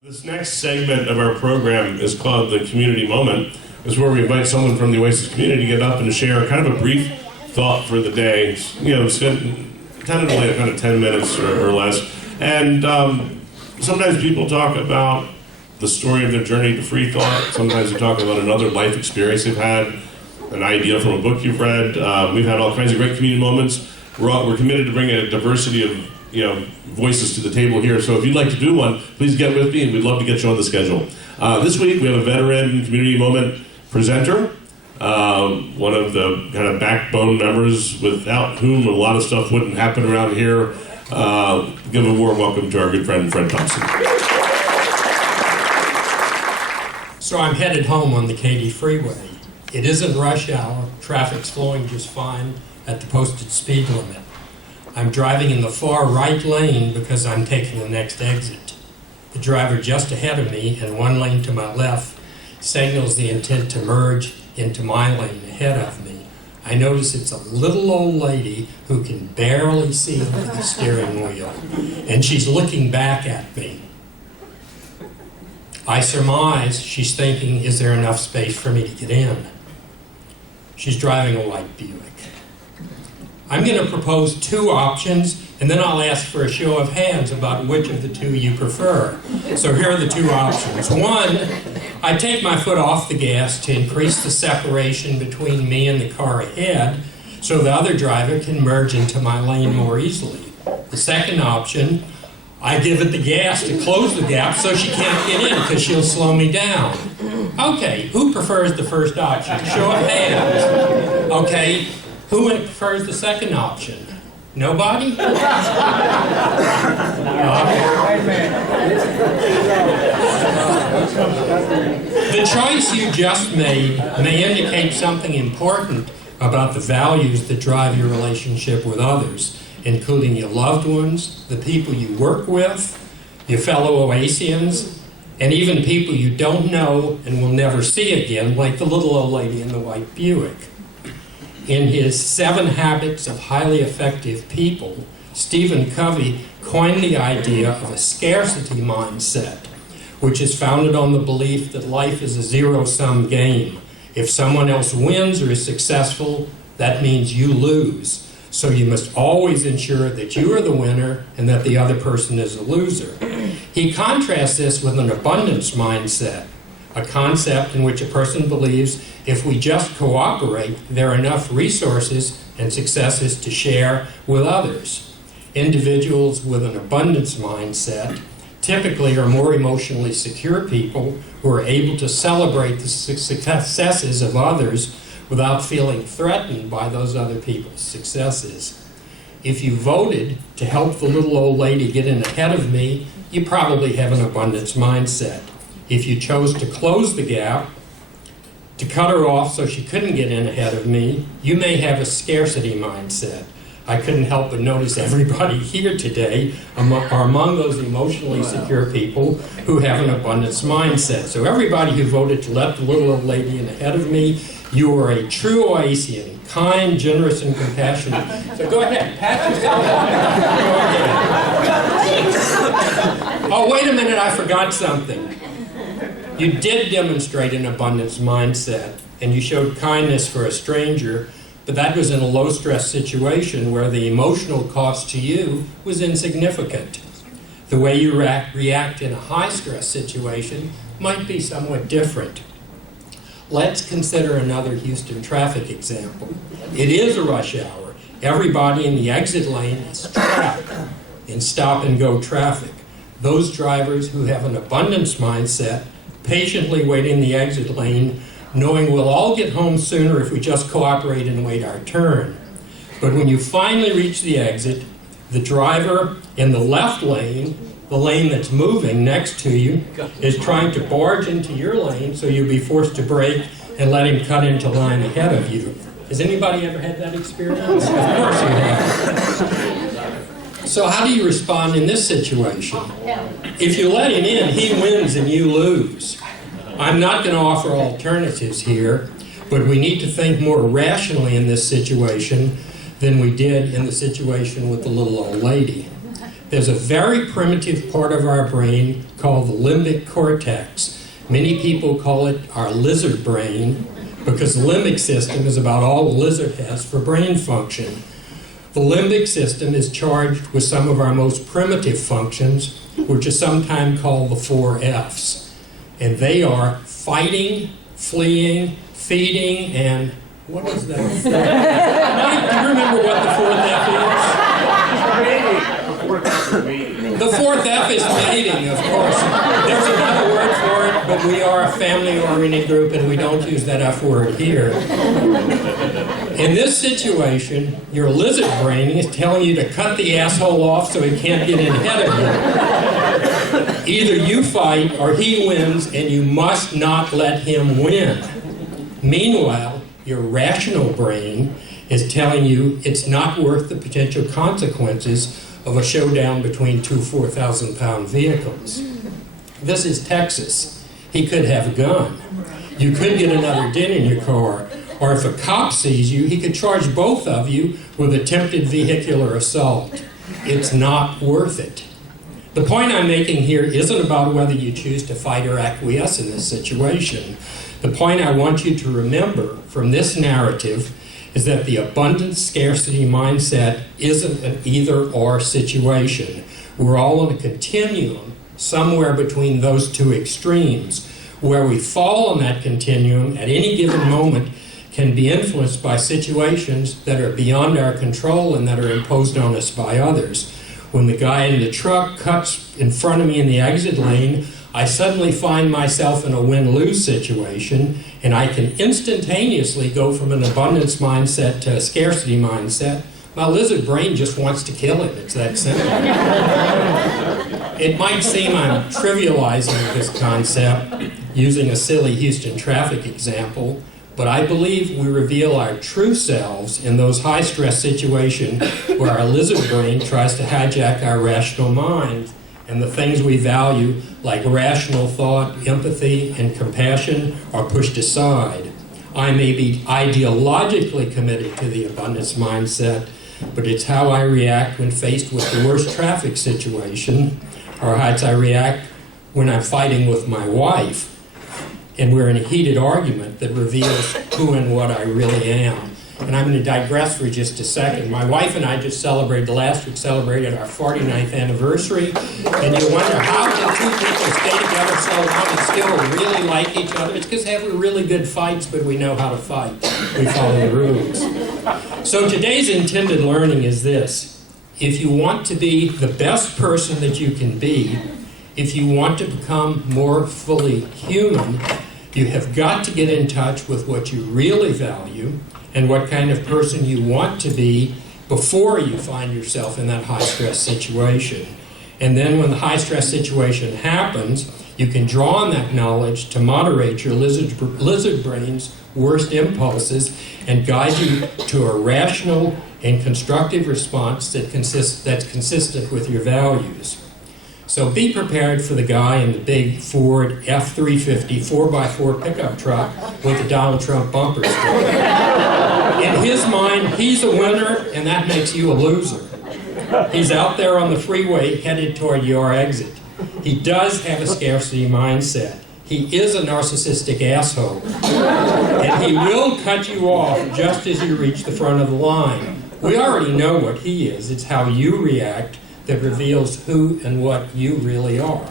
This next segment of our program is called the Community Moment. It's where we invite someone from the Oasis community to get up and to share kind of a brief thought for the day. You know, tentatively kind of 10 minutes or less. And sometimes people talk about the story of their journey to free thought. Sometimes they talk about another life experience they've had, an idea from a book you've read. We've had all kinds of great community moments. We're committed to bring a diversity of voices to the table here. So if you'd like to do one, please get with me, and we'd love to get you on the schedule. This week we have a veteran community moment presenter, one of the kind of backbone members without whom a lot of stuff wouldn't happen around here. Give a warm welcome to our good friend, Fred Thompson. So I'm headed home on the Katy Freeway. It isn't rush hour. Traffic's flowing just fine at the posted speed limit. I'm driving in the far right lane because I'm taking the next exit. The driver just ahead of me and one lane to my left signals the intent to merge into my lane ahead of me. I notice it's a little old lady who can barely see over the steering wheel, and she's looking back at me. I surmise she's thinking, is there enough space for me to get in? She's driving a white Buick. I'm going to propose two options, and then I'll ask for a show of hands about which of the two you prefer. So here are the two options. One, I take my foot off the gas to increase the separation between me and the car ahead so the other driver can merge into my lane more easily. The second option, I give it the gas to close the gap so she can't get in because she'll slow me down. Okay, who prefers the first option? Show of hands. Okay. Who prefers the second option? Nobody? The choice you just made may indicate something important about the values that drive your relationship with others, including your loved ones, the people you work with, your fellow Oasians, and even people you don't know and will never see again, like the little old lady in the white Buick. In his 7 Habits of Highly Effective People, Stephen Covey coined the idea of a scarcity mindset, which is founded on the belief that life is a zero-sum game. If someone else wins or is successful, that means you lose. So you must always ensure that you are the winner and that the other person is a loser. He contrasts this with an abundance mindset, a concept in which a person believes if we just cooperate, there are enough resources and successes to share with others. Individuals with an abundance mindset typically are more emotionally secure people who are able to celebrate the successes of others without feeling threatened by those other people's successes. If you voted to help the little old lady get in ahead of me, you probably have an abundance mindset. If you chose to close the gap, to cut her off so she couldn't get in ahead of me, you may have a scarcity mindset. I couldn't help but notice everybody here today are among those emotionally secure people who have an abundance mindset. So everybody who voted to let the little old lady in ahead of me, you are a true Oasian, kind, generous, and compassionate. So go ahead, pat yourself on the back. Oh, wait a minute, I forgot something. You did demonstrate an abundance mindset, and you showed kindness for a stranger, but that was in a low-stress situation where the emotional cost to you was insignificant. The way you react in a high-stress situation might be somewhat different. Let's consider another Houston traffic example. It is a rush hour. Everybody in the exit lane is trapped in stop-and-go traffic. Those drivers who have an abundance mindset patiently wait in the exit lane, knowing we'll all get home sooner if we just cooperate and wait our turn. But when you finally reach the exit, the driver in the left lane, the lane that's moving next to you, is trying to barge into your lane, so you'll be forced to brake and let him cut into line ahead of you. Has anybody ever had that experience? Of course you have. So how do you respond in this situation? If you let him in, he wins and you lose. I'm not going to offer alternatives here, but we need to think more rationally in this situation than we did in the situation with the little old lady. There's a very primitive part of our brain called the limbic cortex. Many people call it our lizard brain because the limbic system is about all the lizard has for brain function. The limbic system is charged with some of our most primitive functions, which is sometimes called the 4 F's. And they are fighting, fleeing, feeding, and what is that? Do you remember what the 4th F is? The 4th F is mating, of course. There's another word for it, but we are a family-oriented group and we don't use that F word here. In this situation, your lizard brain is telling you to cut the asshole off so he can't get in ahead of you. Either you fight or he wins, and you must not let him win. Meanwhile, your rational brain is telling you it's not worth the potential consequences of a showdown between two 4,000-pound vehicles. This is Texas. He could have a gun. You could get another dent in your car. Or if a cop sees you, he could charge both of you with attempted vehicular assault. It's not worth it. The point I'm making here isn't about whether you choose to fight or acquiesce in this situation. The point I want you to remember from this narrative is that the abundance scarcity mindset isn't an either-or situation. We're all on a continuum somewhere between those two extremes. Where we fall on that continuum at any given moment can be influenced by situations that are beyond our control and that are imposed on us by others. When the guy in the truck cuts in front of me in the exit lane, I suddenly find myself in a win-lose situation, and I can instantaneously go from an abundance mindset to a scarcity mindset. My lizard brain just wants to kill him. It's that simple. It might seem I'm trivializing this concept using a silly Houston traffic example, but I believe we reveal our true selves in those high-stress situations where our lizard brain tries to hijack our rational mind, and the things we value, like rational thought, empathy, and compassion, are pushed aside. I may be ideologically committed to the abundance mindset, but it's how I react when faced with the worst traffic situation, or how I react when I'm fighting with my wife, and we're in a heated argument that reveals who and what I really am. And I'm going to digress for just a second. My wife and I just celebrated our 49th anniversary, and you wonder how can two people stay together so long and still really like each other? It's because they have really good fights, but we know how to fight. We follow the rules. So today's intended learning is this. If you want to be the best person that you can be, if you want to become more fully human, you have got to get in touch with what you really value and what kind of person you want to be before you find yourself in that high-stress situation. And then when the high-stress situation happens, you can draw on that knowledge to moderate your lizard brain's worst impulses and guide you to a rational and constructive response that's consistent with your values. So be prepared for the guy in the big Ford F-350 4x4 pickup truck with the Donald Trump bumper sticker. In his mind, he's a winner, and that makes you a loser. He's out there on the freeway headed toward your exit. He does have a scarcity mindset. He is a narcissistic asshole. And he will cut you off just as you reach the front of the line. We already know what he is. It's how you react that reveals who and what you really are.